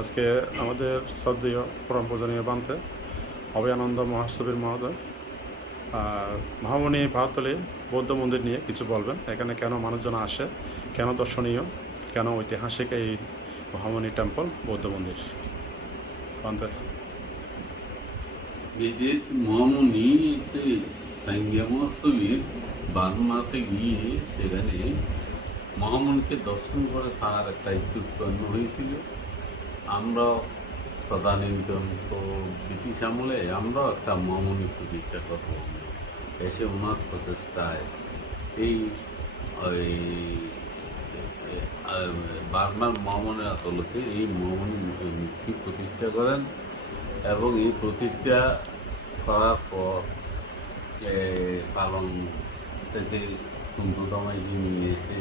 আজকে আমাদের শ্রদ্ধেয় পরম পূজনীয় বান্তে অভয়ানন্দ মহাস্তবীর মহোদয় মহামণি পাহাড়তলী বৌদ্ধ মন্দির নিয়ে কিছু বলবেন। এখানে কেন মানুষজন আসে, কেন দর্শনীয়, কেন ঐতিহাসিক এই মহামণি টেম্পল বৌদ্ধ মন্দির বান্তে। মহামণি সাংঘ্যমস্তবীর বার্মাতে গিয়ে সেখানে মহামণিকে দর্শন করে তার একটা ইচ্ছে উৎপন্ন হয়েছিল। আমরা প্রধানতন্ত্র ব্রিটিশ আমলে আমরাও একটা মহামণি প্রতিষ্ঠা করব এসে ওনার প্রচেষ্টায় এই বার্মার মহামণি আদালতে এই মহামণি মূর্তি প্রতিষ্ঠা করেন এবং এই প্রতিষ্ঠা করার পর পালং থেকে কুন্ডুদমাইকে নিয়ে এসে